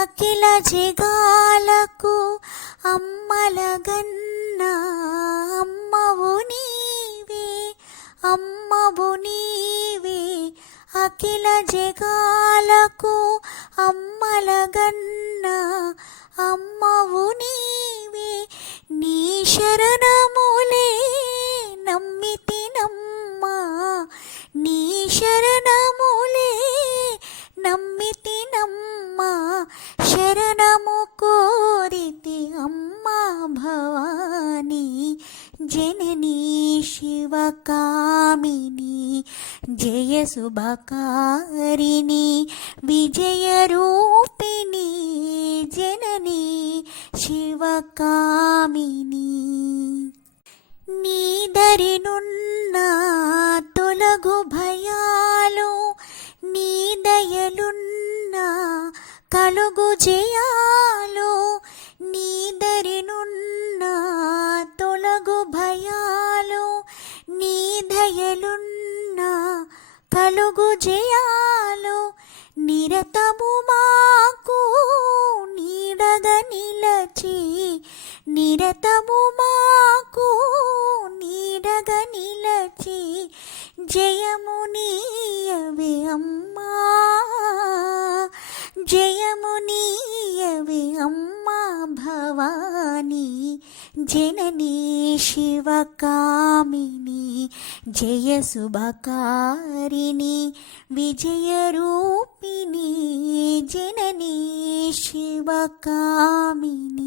అఖిల జగాలకు అమ్మలగన్న అమ్మవు నీవే అమ్మవు నీవే. అఖిల జగాలకు అమ్మలగన్న అమ్మవు నీవే. నీ శరణములే నమ్మితినమ్మా నీ శరణ శరణము కోరితి అమ్మా భవానీ జననీ శివకామిని జయ శుభకారిణి విజయరూపిణి జననీ శివకామిని. నీదరినున్న తొలగు భయాలు నీ దయలున్న కలుగు జయాలు నీదరినున్న తొలగు భయాలు నీ దయలున్న కలుగు జయాలు నిరతము మాకు నీడగ నిలచి నిరతము మాకు నీడగ నిలచి జయము నీయవే అమ్మ. నీయవే అమ్మా భవానీ జననీ శివకామిని జయ శుభకారిణి విజయరూపిణి జననీ శివకామిని.